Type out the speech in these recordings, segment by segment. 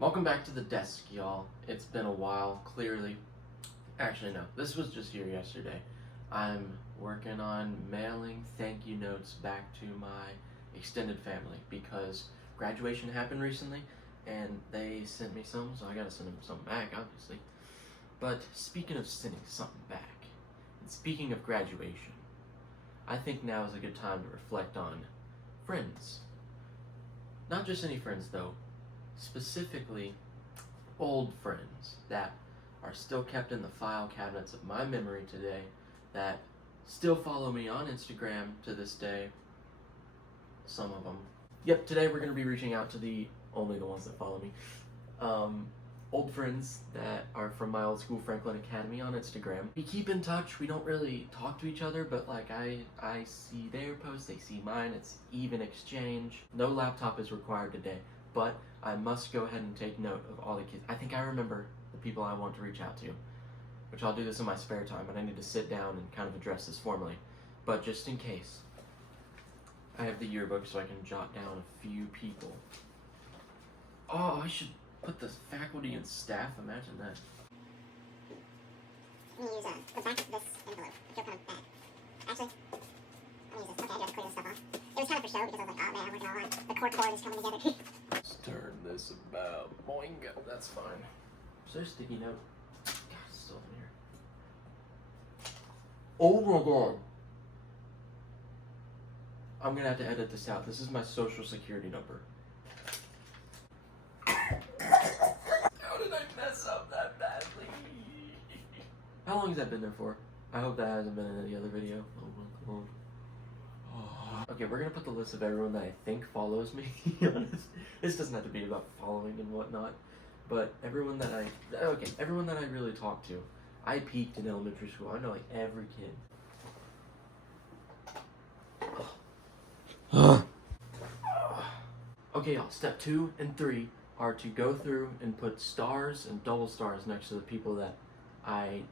Welcome back to the desk, y'all. It's been a while, clearly. Actually, no, this was just here yesterday. I'm working on mailing thank you notes back to my extended family because graduation happened recently and they sent me some, so I gotta send them something back, obviously. But speaking of sending something back, and speaking of graduation, I think now is a good time to reflect on friends. Not just any friends, though. Specifically, old friends that are still kept in the file cabinets of my memory today, that still follow me on Instagram to this day. Some of them. Yep, today we're going to be reaching out to only the ones that follow me. Old friends that are from my old school, Franklin Academy, on Instagram. We keep in touch. We don't really talk to each other, but like I see their posts, they see mine. It's even exchange. No laptop is required today, but I must go ahead and take note of all the kids. I think I remember the people I want to reach out to, which I'll do this in my spare time, but I need to sit down and kind of address this formally. But just in case, I have the yearbook so I can jot down a few people. Oh, I should put the faculty and staff. Imagine that. I'm gonna use the back of this envelope. I feel kind of bad. Actually, I'm gonna use this. Okay, I do have to clear this stuff off. It was kind of for show because I was like, oh man, I'm working all on the cork board is coming together. Let's turn this about. Boing. That's fine. Is there a sticky note? God, it's still in here. Oh my god. I'm gonna have to edit this out. This is my social security number. How did I mess up that badly? How long has that been there for? I hope that hasn't been in any other video. Oh my god. Okay, we're gonna put the list of everyone that I think follows me. This doesn't have to be about following and whatnot, but everyone that I really talk to. I peaked in elementary school. I know like every kid. Okay, y'all. Step 2 and 3 are to go through and put stars and double stars next to the people that I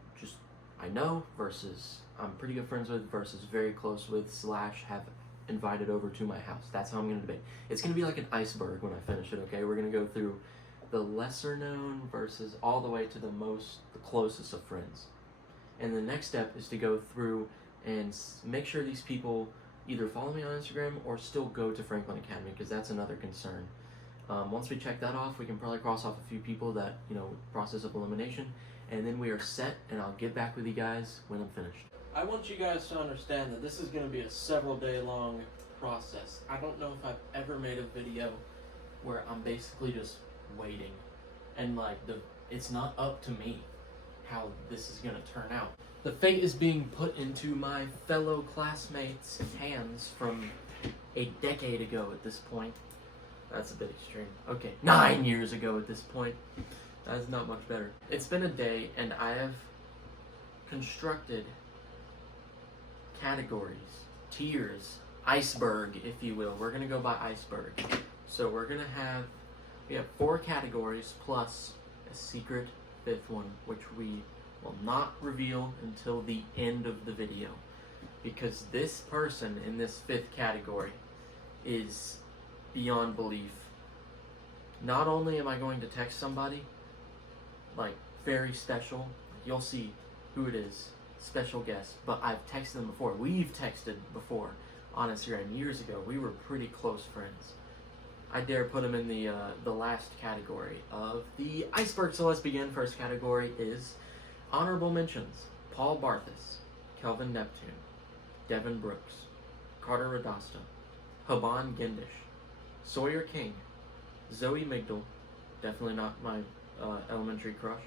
know versus I'm pretty good friends with versus very close with / have invited over to my house. That's how I'm going to debate. It's going to be like an iceberg when I finish it, okay? We're going to go through the lesser known versus all the way to the closest of friends. And the next step is to go through and make sure these people either follow me on Instagram or still go to Franklin Academy, because that's another concern. Once we check that off, we can probably cross off a few people that, process of elimination, and then we are set, and I'll get back with you guys when I'm finished. I want you guys to understand that this is going to be a several day long process. I don't know if I've ever made a video where I'm basically just waiting, and it's not up to me how this is going to turn out. The fate is being put into my fellow classmates' hands from a decade ago at this point. That's a bit extreme. Okay, 9 years ago at this point. That's not much better. It's been a day, and I have constructed categories, tiers, iceberg, if you will. We're gonna go by iceberg. So we have 4 categories plus a secret 5th one, which we will not reveal until the end of the video, because this person in this 5th category is beyond belief. Not only am I going to text somebody very special, you'll see who it is, special guest, but I've texted them before. We've texted before on Instagram years ago. We were pretty close friends. I dare put him in the last category of the iceberg. So let's begin. First category is honorable mentions: Paul Barthas, Kelvin Neptune, Devin Brooks, Carter Radasta, Haban Gendish, Sawyer King, Zoe Migdal, definitely not my elementary crush,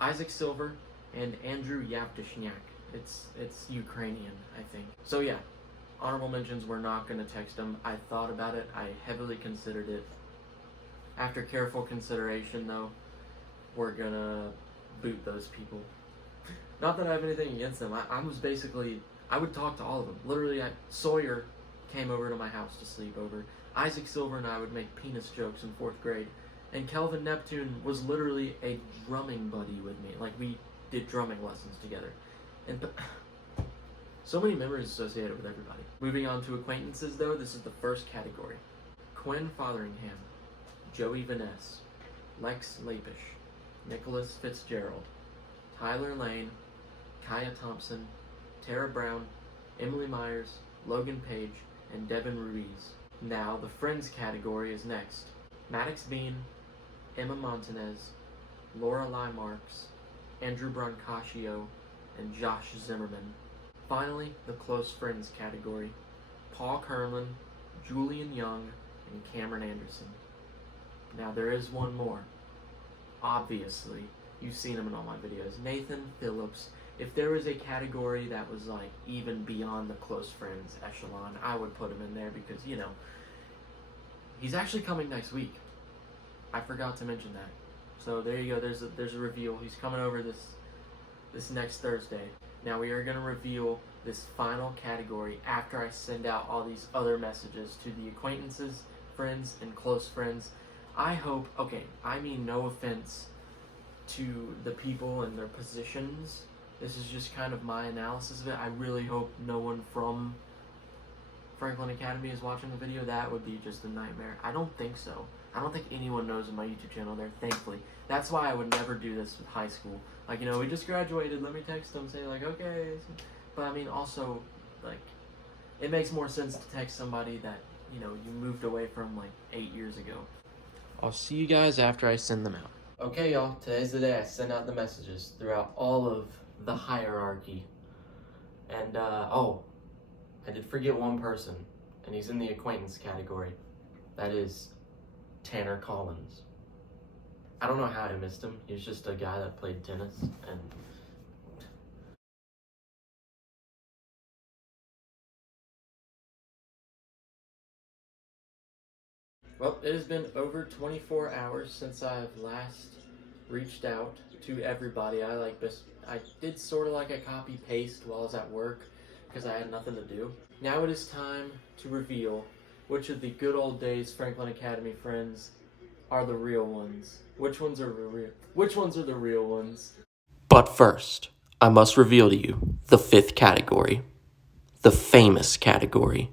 Isaac Silver, and Andrew Yavdishniak. It's Ukrainian, I think. So yeah, honorable mentions, we're not going to text them. I thought about it. I heavily considered it. After careful consideration, though, we're going to boot those people. Not that I have anything against them. I would talk to all of them. Literally, Sawyer came over to my house to sleep over. Isaac Silver and I would make penis jokes in 4th grade. And Kelvin Neptune was literally a drumming buddy with me. We did drumming lessons together. And so many memories associated with everybody. Moving on to acquaintances, though, this is the first category. Quinn Fotheringham, Joey Vaness, Lex Lapish, Nicholas Fitzgerald, Tyler Lane, Kaya Thompson, Tara Brown, Emily Myers, Logan Page, and Devin Ruiz. Now, the Friends category is next. Maddox Bean, Emma Montanez, Laura Lai Marks, Andrew Brancaccio, and Josh Zimmerman. Finally, the Close Friends category. Paul Kerlin, Julian Young, and Cameron Anderson. Now, there is one more. Obviously, you've seen him in all my videos. Nathan Phillips. If there was a category that was like even beyond the Close Friends echelon, I would put him in there because, you know, he's actually coming next week. I forgot to mention that. So there you go. There's a reveal. He's coming over this next Thursday. Now we are going to reveal this final category after I send out all these other messages to the acquaintances, friends, and close friends. I hope, okay, I mean no offense to the people and their positions. This is just kind of my analysis of it. I really hope no one from Franklin Academy is watching the video. That would be just a nightmare. I don't think so. I don't think anyone knows of my YouTube channel there, thankfully. That's why I would never do this with high school. Like, you know, we just graduated, let me text them, say like, okay. But I mean, also, like, it makes more sense to text somebody that, you know, you moved away from like 8 years ago. I'll see you guys after I send them out. Okay, y'all, today's the day I send out the messages throughout all of the hierarchy. And, oh, I did forget one person, and he's in the acquaintance category. That is Tanner Collins. I don't know how I missed him. He's just a guy that played tennis, and well, it has been over 24 hours since I've last reached out to everybody. I did sort of like a copy paste while I was at work because I had nothing to do. Now it is time to reveal which of the good old days Franklin Academy friends are the real ones. Which ones are the real ones? But first, I must reveal to you the fifth category. The famous category.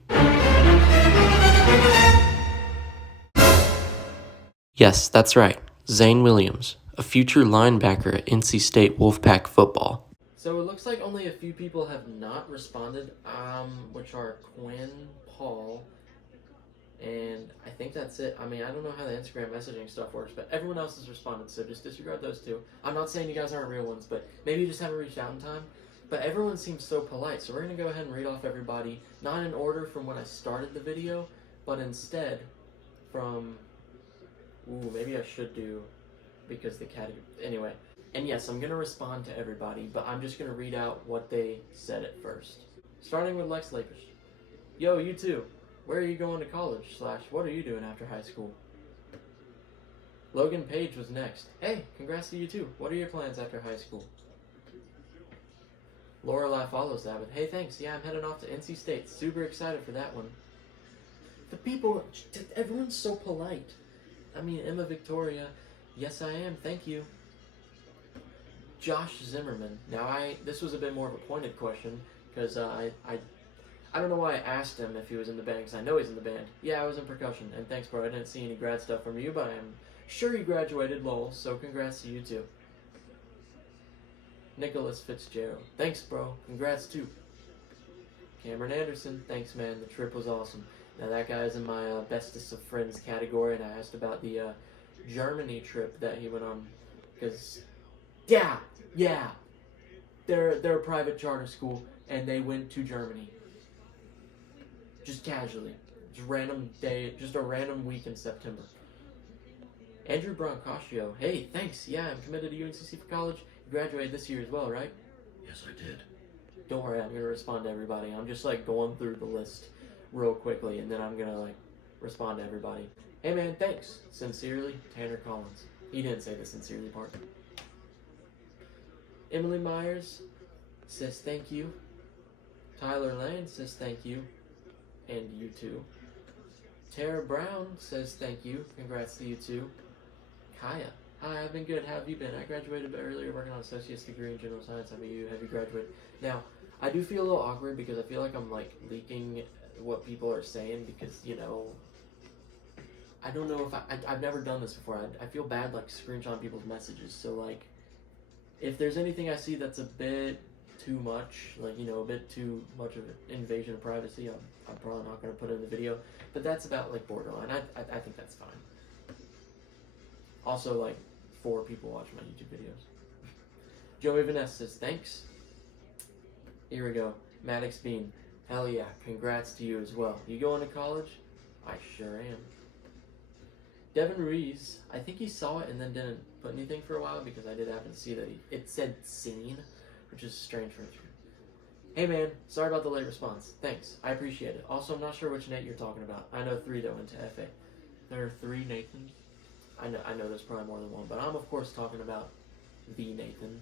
Yes, that's right. Zane Williams, a future linebacker at NC State Wolfpack football. So it looks like only a few people have not responded, which are Quinn, Paul, and I think that's it. I mean, I don't know how the Instagram messaging stuff works, but everyone else has responded, so just disregard those two. I'm not saying you guys aren't real ones, but maybe you just haven't reached out in time. But everyone seems so polite, so we're going to go ahead and read off everybody, not in order from when I started the video, but instead from... Ooh, maybe I should do, because the category... Anyway. And yes, I'm going to respond to everybody, but I'm just going to read out what they said at first. Starting with Lex Lapish. Yo, you too. Where are you going to college? / what are you doing after high school? Logan Page was next. Hey, congrats to you too. What are your plans after high school? Lorelai follows that with, hey, thanks. Yeah, I'm heading off to NC State. Super excited for that one. The people, everyone's so polite. I mean, Emma Victoria, yes I am, thank you. Josh Zimmerman. Now, this was a bit more of a pointed question, because I don't know why I asked him if he was in the band, because I know he's in the band. Yeah, I was in percussion, and thanks, bro. I didn't see any grad stuff from you, but I'm sure you graduated, lol, so congrats to you, too. Nicholas Fitzgerald. Thanks, bro. Congrats, too. Cameron Anderson. Thanks, man. The trip was awesome. Now, that guy's in my bestest of friends category, and I asked about the Germany trip that he went on, because, yeah, they're a private charter school, and they went to Germany. Just casually. Just random day, just a random week in September. Andrew Brancaccio. Hey, thanks. Yeah, I'm committed to UNCC for college. You graduated this year as well, right? Yes, I did. Don't worry, I'm going to respond to everybody. I'm just, going through the list real quickly, and then I'm going to, respond to everybody. Hey, man, thanks. Sincerely, Tanner Collins. He didn't say the sincerely part. Emily Myers says thank you. Tyler Lane says thank you. And you too. Tara Brown says thank you. Congrats to you too. Kaya. Hi, I've been good. How have you been? I graduated a bit earlier working on an associate's degree in general science. Have you graduated? Now, I do feel a little awkward because I feel like I'm leaking what people are saying because, I don't know if I've never done this before. I feel bad like screenshotting people's messages. So like, if there's anything I see that's a bit too much, like, you know, a bit too much of an invasion of privacy, I'm probably not going to put it in the video. But that's about like borderline. I think that's fine. Also, like, 4 people watch my YouTube videos. Joey Vanessa says, thanks. Here we go. Maddox Bean. Hell yeah. Congrats to you as well. You going to college? I sure am. Devin Rees. I think he saw it and then didn't put anything for a while because I did happen to see that it said seen, which is strange for him. Hey man, sorry about the late response. Thanks. I appreciate it. Also, I'm not sure which Nate you're talking about. I know 3 that went to FA. There are 3 Nathans. I know there's probably more than one, but I'm of course talking about the Nathan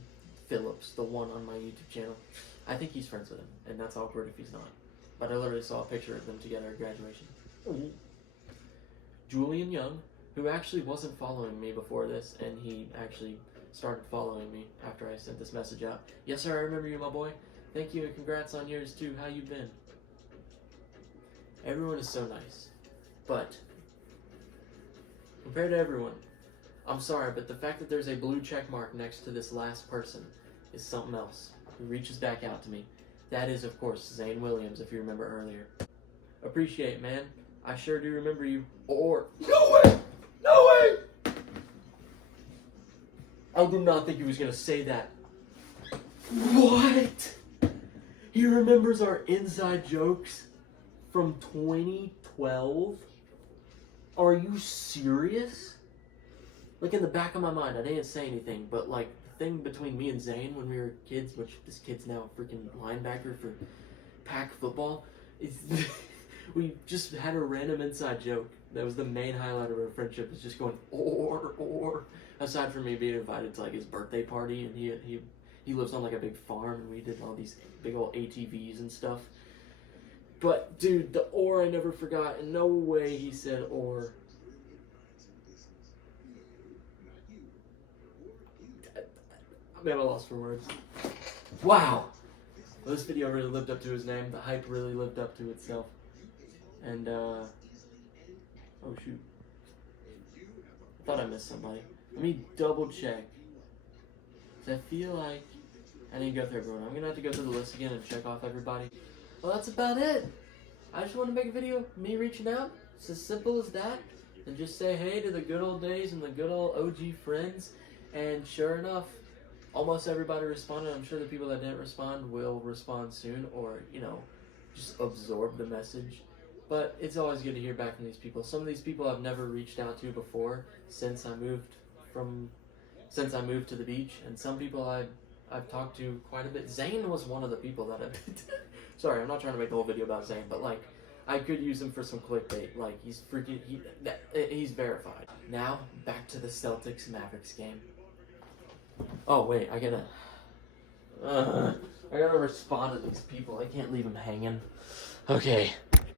Phillips, the one on my YouTube channel. I think he's friends with him, and that's awkward if he's not. But I literally saw a picture of them together at graduation. Ooh. Julian Young, who actually wasn't following me before this, and he actually started following me after I sent this message out. Yes sir, I remember you, my boy. Thank you and congrats on yours too. How you been? Everyone is so nice, but compared to everyone, I'm sorry, but the fact that there's a blue check mark next to this last person is something else. Who reaches back out to me. That is, of course, Zane Williams, if you remember earlier. Appreciate it, man. I sure do remember you. Or no way! No way! I did not think he was gonna say that. What? He remembers our inside jokes from 2012? Are you serious? Like, in the back of my mind, I didn't say anything, but like, the thing between me and Zane when we were kids, which this kid's now a freaking linebacker for Pack football, is we just had a random inside joke. That was the main highlight of our friendship, is just going, or. Aside from me being invited to like his birthday party, and he lives on like a big farm, and we did all these big old ATVs and stuff. But dude, the or I never forgot, and no way he said or. I'm at a loss for words. Wow! Well, this video really lived up to his name. The hype really lived up to itself. And, oh shoot. I thought I missed somebody. Let me double check. Cause I feel like I didn't go through everyone. I'm gonna have to go through the list again and check off everybody. Well, that's about it. I just want to make a video of me reaching out. It's as simple as that. And just say hey to the good old days and the good old OG friends. And sure enough, almost everybody responded. I'm sure the people that didn't respond will respond soon, or, you know, just absorb the message. But it's always good to hear back from these people. Some of these people I've never reached out to before since I moved to the beach, and some people I've talked to quite a bit. Zane was one of the people that I've sorry, I'm not trying to make the whole video about Zane, but like, I could use him for some clickbait. Like, he's verified. Now back to the Celtics Mavericks game. Oh wait, I gotta respond to these people. I can't leave them hanging. Okay.